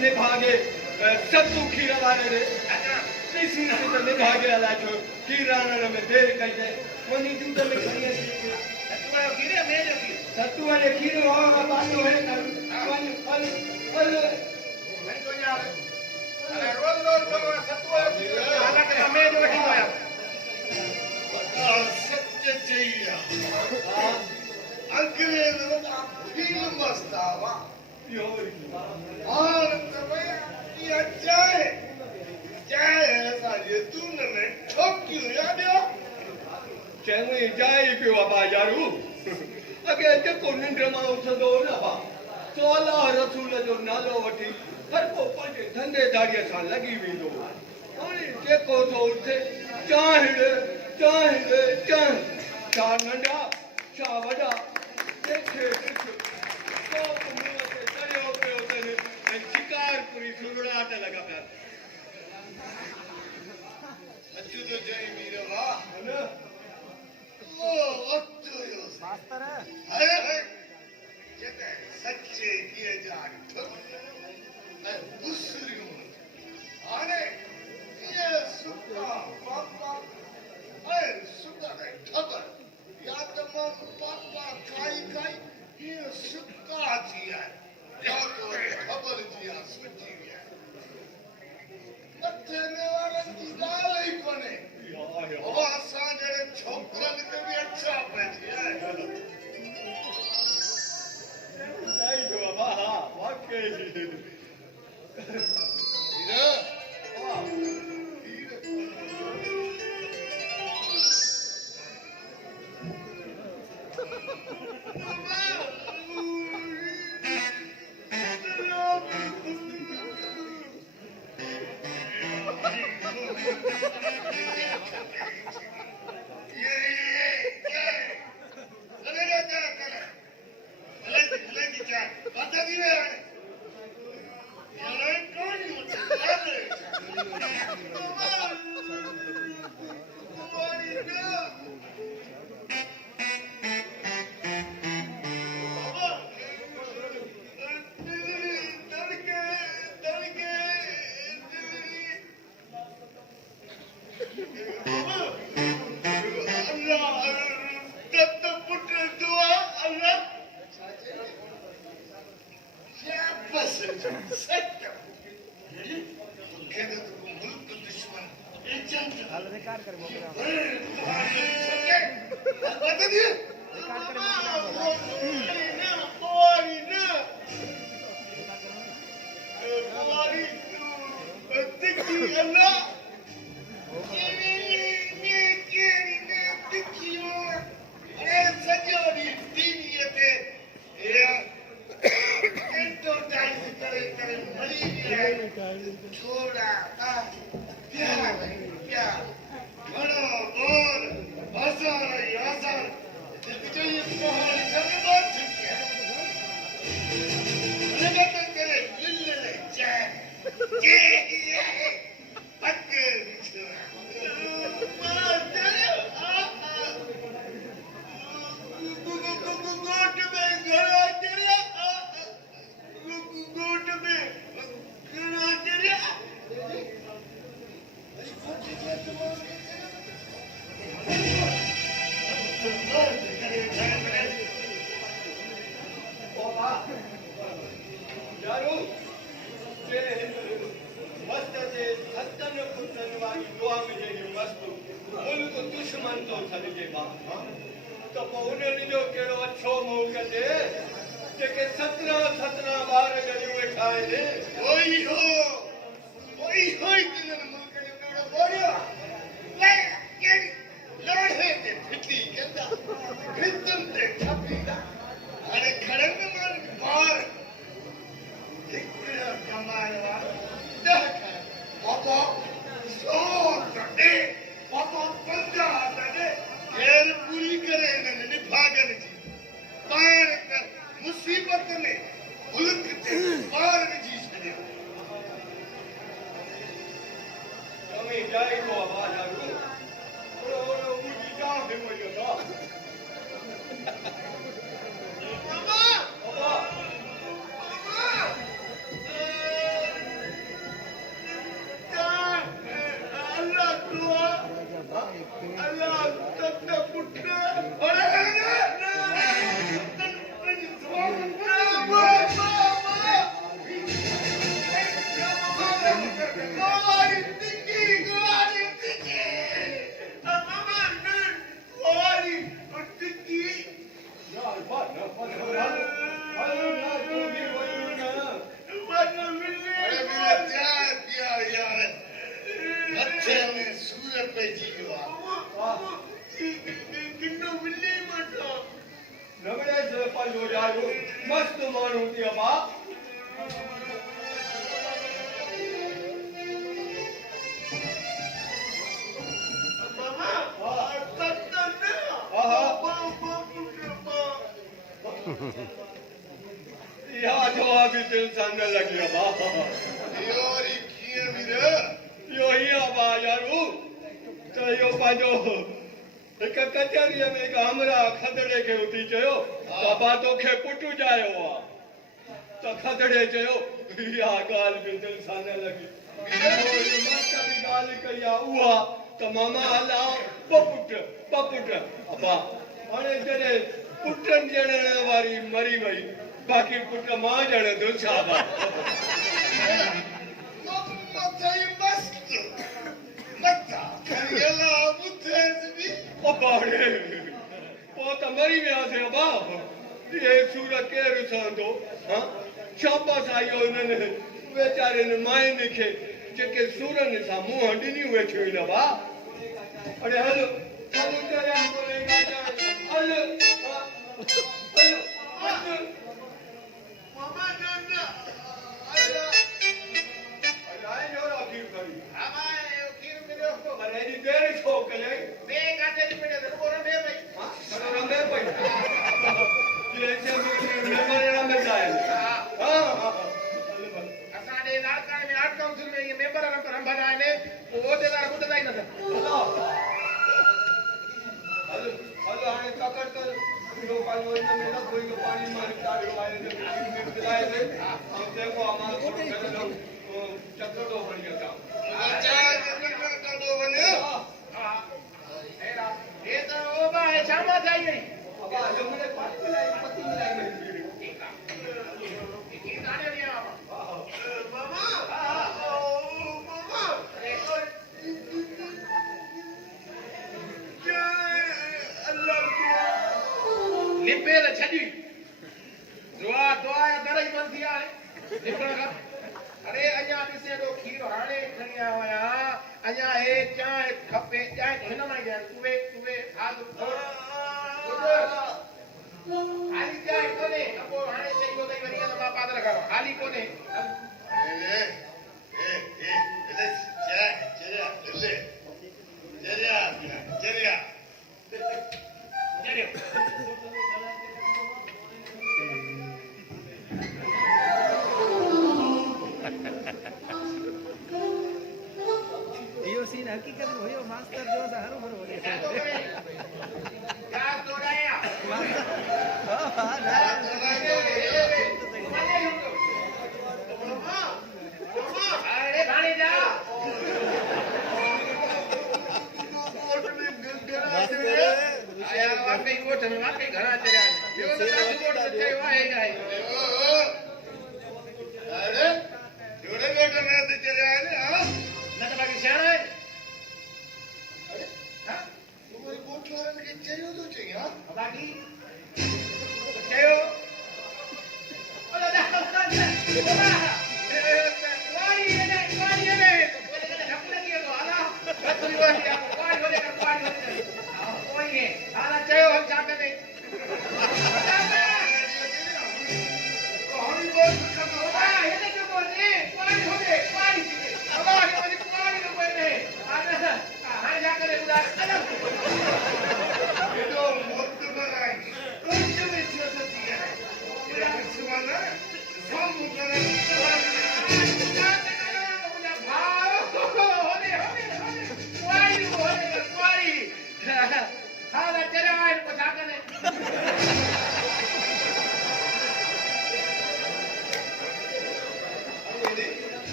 ने भागे सत्तू खीरा वाले रे किसी ने तो ने भागे आला छो खीरा ना में देर कई मनी दूध में खड़ी सत्तू वाले खीरे में जो सत्तू वाले खीरे होगा बातो है कर अल मैं तो यार अरे रोज सत्तू वाले खीरे हां के हमें जो बैठी होया सच्चे चाहिए हां अंग्रेज ना फिल्म मस्तावा यो और तबे ये जाए ऐसा ये तूने ठोक क्यों याद है चेंगे जाए पे बाबा यारू अगे जे को निंद्रमा उठदो ना बा तो अल्लाह रसूल जो नालो वठी हर को पंजे धंधे दाड़िया सा लगी वेंदो हाणे जे को तो उठे चाहे चा नंढा चा वडा देखे तो मुंह से चढ़ियो पियो तने शिकार पूरी सुरड़ाट लगा पिया अचू तो जय मीरा वाह है ना ओ अचू यो मास्टर है जते सच्चे किए जान मैं बुसरियो आने ये सुका पापा है सुका है खबर या तमाम पापा खाई ये सुका जिया या तो खबर जिया सुची गया मथने वाला की गाल ही कोने ओ आसा जड़े छोकरन के भी अच्छा पजिया नहीं तो बाबा वाकई इधर पंहिंजो यारो मस्त माण्हू थी अबा या जवाब ही दिल सामने लगी अबा योरी किए वीर यो ही अबा यारू तो यो पंहिंजो हिकु कचहरीअ में हिकु हमरा खदड़े खे उथी चयो बाबा तोखे पुटु ॼायो आहे त खदड़े चयो इहा ॻाल्हि बि दिलि सां न लॻी मस्त बि ॻाल्हि कई आहे उहा त मामा हला ॿ पुट अबा हाणे जॾहिं पुटनि ॼणण वारी मरी वई बाक़ी पुट मां ॼणंदुसि छा बा पोइ त मरी वियासीं अबा इहे सूर केरु सहंदो शाबाश आई हुननि वेचारनि मायुनि खे जेके सूरनि सां मुंहं ॾिनियूं वेठियूं आहिनि अबा अरे हल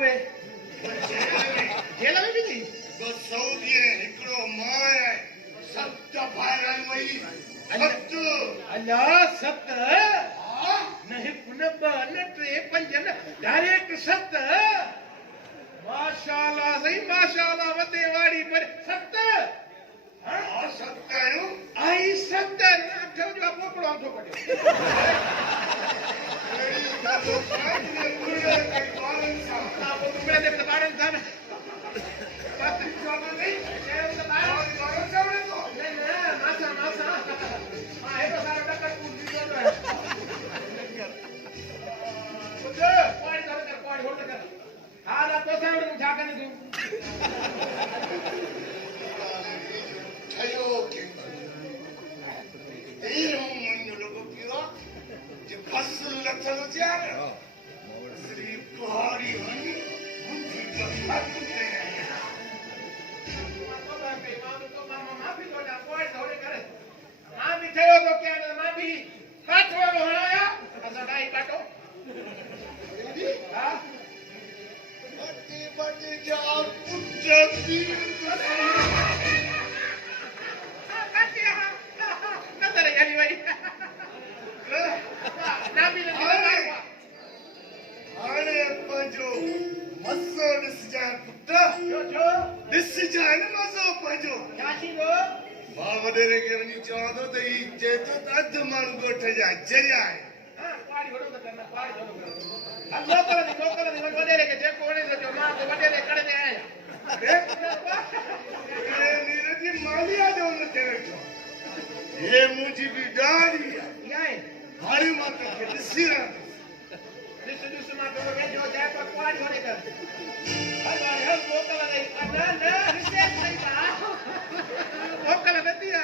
बे जेल में भी थी बस सऊदी हिकिड़ो मां आहे 7 भाइरनि वई 7 अल्लाह 7 न हिकु न ॿ न 3 5 न डायरेक्ट 7 माशाअल्लाह सही माशाअल्लाह वदे वाड़ी पर 7 हां 7 आहियूं आई 7 अठ जो पोकड़ो थो कढियो अहिड़ी ॻाल्हि कान ने गुरे के ॿारनि सां आप तुमरे दे बारन था ना चवंदा नहीं ॿारनि सां वणे थो मासा मासा हां हेॾो सारो टकर कूद ॾींदो आहे बुधो पाणी कर पाणी होल्ड कर हा ना तो सां वणे छा कने तूं ठहियो के देर महीनो लोगो पियो जे फसल लथल हुजे श्री पहाड़ी हनी मुंहिंजी कथा तुझे मां भी ठहियो तो क्या मां भी काटो हणाया असां डाई काटो हां बड़ी जा पुट पीर नजर यानी भाई ना भी हाणे पंहिंजो मज़ो ॾिसजांइ पुट जो ॾिसजांइ न मज़ो पंहिंजो क्या थींदो मां वॾेरे खे वञी चवां थो त ही चए थो त अधु माण्हू ॻोठ जा जरिया आहे हां पाड़ी वडो त करना पाड़ी वडो कर लोकल नी वडेरे के जेको वणे जो मां तो वडेरे करे दे आया ए नीरज जी मालिया जो न थे वेठो ये मुंहिंजी बि ॾाढी आहे याए हाणे मां तोखे ॾिसी रहां दिस मां तो वेठो जाए पर पाड़ी वडे कर अरे हम लोकल नहीं ना ना रिसेट नहीं बा लोकल नथी आ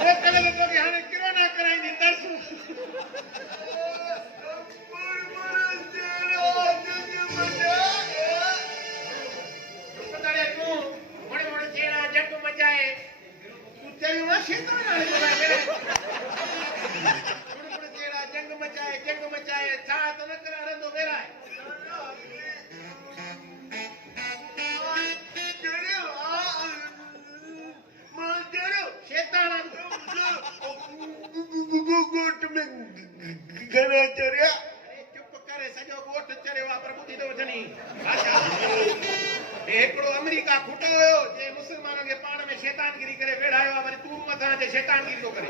लोकल तो के हाने किरोना कराई तरस पता तू मोड़े मोड़े चेड़ा जग मचाए तू तेरी मां शैतान है मेरे मोड़े मोड़े चेड़ा जंग मचाए छा तो न करा रंदो मेरा शैतान गोट में घणा चरिया चुप करे सॼो ॻोठ चरियो आहे पर ॿुधी थो वठनी हिकिड़ो अमेरिका खुटो हुयो जे मुस्लमाननि खे पाण में शैतानगिरी करे वेड़ायो आहे वरी तूं मथां ते शैतानगिरी थो करे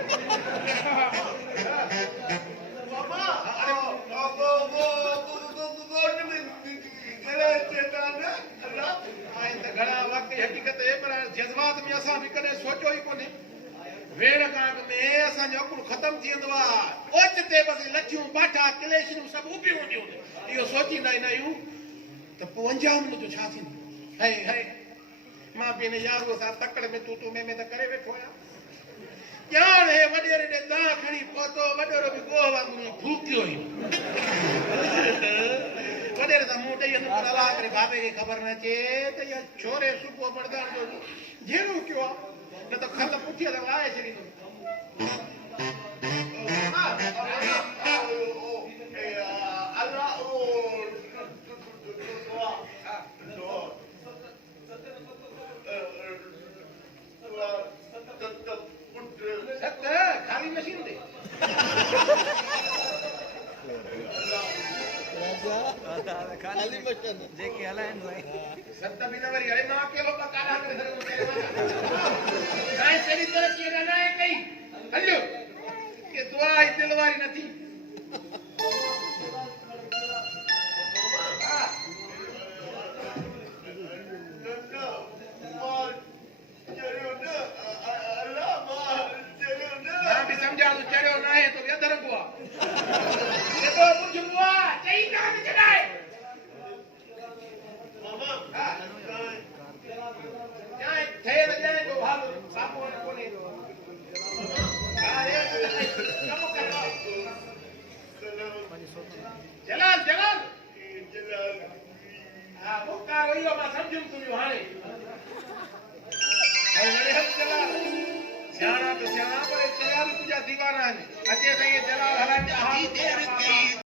गोट में घणा चेतान आहिनि त घणा वक़्तु हक़ीक़त पर जज़्बात में असां बि कॾहिं सोचियो ई कोन्हे वेड़ कांड में असांजो अकुल ख़तम थी वेंदो आहे ओचिते बसि लच्छियूं बाठा क्लेशूं सभु उबियूं हूंदियूं इहो सोचींदा ई न आहियूं त पोइ अंजाम हिनजो छा थींदो है मां बि हिन यारूअ सां तकड़ में तूं में त करे वेठो आहियां ॼाण हे वॾेरे ॾे दां खणी पहुतो वॾेरो बि गोह वांगुरु भूकियो ई वॾेरे सां मूं ॾेई पर अलाह करे बाबे खे ख़बर न अचे त इहा छोरे सुबुह बरदान जो जहिड़ो कयो आहे न त खत पुठीअ ते लाहे छॾींदो खाली मशीन ते खाली मशीन जेके हलाइनि भाई सत बि न वरी हाणे मां अकेलो काला करे छॾियो काई सही तरक़ी न आहे कई हलियो के दुआ ई दिल वारी नथी मां बि सम्झा तूं चढ़ियो न आहे तो अधर बुआ ये तो कुछ बुआ चई कान चढ़ाए जाए थे त जाए जो हाल सापो न कोने अरे कम कर जलाल जलाल हां मुक्का रोइयो मां समझुम तुंहिंजो हाणे ऐं वरी हल जलाल सियाणा तो सियाणा पर चया भी तुझा दीवाना आहिनि अचे त इहे जलाल हलाइनि